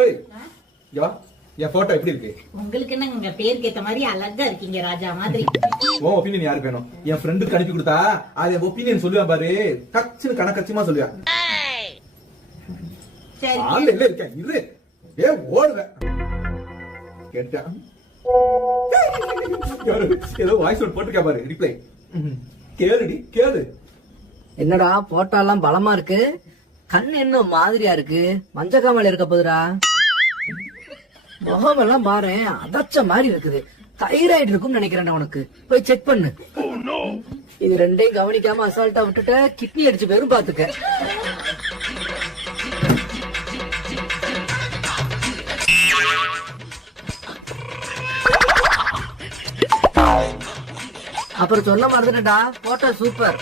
ஏய் இங்க வா. என் போட்டோ எப்படி இருக்கு? உங்களுக்கு என்ன உங்க பேருக்கு ஏத்த மாதிரி அழகா இருக்கீங்க ராஜா மாதிரி. உன் ஒப்பீனியன் யாருக்கு வேணும்? என் ஃப்ரெண்டுக்கு அனுப்பி கொடுத்தா அது என் ஒப்பீனியன் சொல்லுவேன் பாரு, கச்சுன்னு கணக்கச்சியமா சொல்லுவேன். சரி ஆன்லைன்ல இருக்கேன் இரு, ஏ ஓடுவேன். கேட்டேன் ஏதோ வாய்ஸ் நோட் போட்டுக்கா பாரு, ரிப்ளை கேளுடி கேளு. என்னடா போட்டோ எல்லாம் பலமா இருக்கு, கண் என்ன மாதிரியா இருக்கு, மஞ்ச காமல இருக்க போதுடா. முகம் எல்லாம் பாரு அதச்ச மாதிரி இருக்குது, தைராய்டு இருக்கும்னு நினைக்கிறேன். உனக்கு போய் செக் பண்ணு. இது ரெண்டையும் கவனிக்காம அசால்ட்டா விட்டுட்ட, கிட்னி அடிச்சு பேரும் பாத்துக்க. அப்புறம் சொல்ல மறந்துட்டா, போட்டோ சூப்பர்.